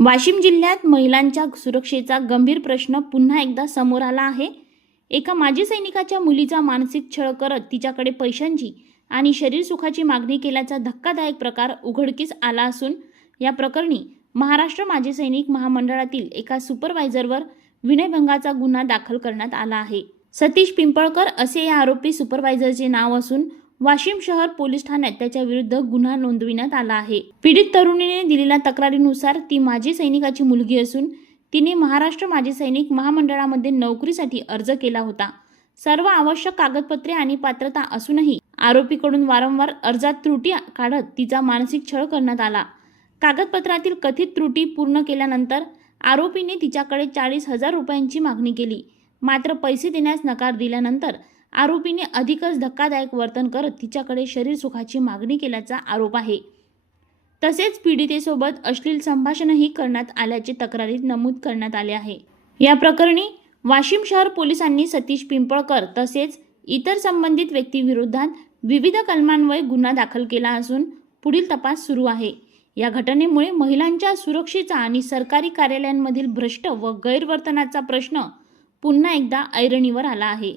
वाशिम जिल्ह्यात महिलांच्या सुरक्षेचा गंभीर प्रश्न पुन्हा एकदा समोर आला आहे। एका माजी सैनिकाच्या मुलीचा मानसिक छळ करत तिच्याकडे पैशांची आणि शरीर सुखाची मागणी केल्याचा धक्कादायक प्रकार उघडकीस आला असून या प्रकरणी महाराष्ट्र माजी सैनिक महामंडळातील एका सुपरवायझरवर विनयभंगाचा गुन्हा दाखल करण्यात आला आहे। सतीश पिंपळकर असे या आरोपी सुपरवायझरचे नाव असून वाशिम शहर पोलीस ठाण्यात त्याच्या विरुद्ध गुन्हा नोंदविण्यात आला आहे। पीडित तरुणीने दिलेल्या तक्रारीनुसार ती माजी सैनिकाची मुलगी असून तिने महाराष्ट्र माजी सैनिक महामंडळामध्ये नोकरीसाठी अर्ज केला होता। सर्व आवश्यक कागदपत्रे आणि पात्रता असूनही आरोपीकडून वारंवार अर्जात त्रुटी काढत तिचा मानसिक छळ करण्यात आला। कागदपत्रातील कथित त्रुटी पूर्ण केल्यानंतर आरोपीने तिच्याकडे 40,000 रुपयांची मागणी केली। मात्र पैसे देण्यास नकार दिल्यानंतर आरोपीने अधिकच धक्कादायक वर्तन करत तिच्याकडे शरीर सुखाची मागणी केल्याचा आरोप आहे। तसेच पीडितेसोबत अश्लील संभाषणही करण्यात आल्याचे तक्रारीत नमूद करण्यात आले आहे। या प्रकरणी वाशिम शहर पोलिसांनी सतीश पिंपळकर तसेच इतर संबंधित व्यक्तीविरोधात विविध कलमान्वये गुन्हा दाखल केला असून पुढील तपास सुरू आहे। या घटनेमुळे महिलांच्या सुरक्षेचा आणि सरकारी कार्यालयांमधील भ्रष्ट व गैरवर्तनाचा प्रश्न पुन्हा एकदा ऐरणीवर आला आहे।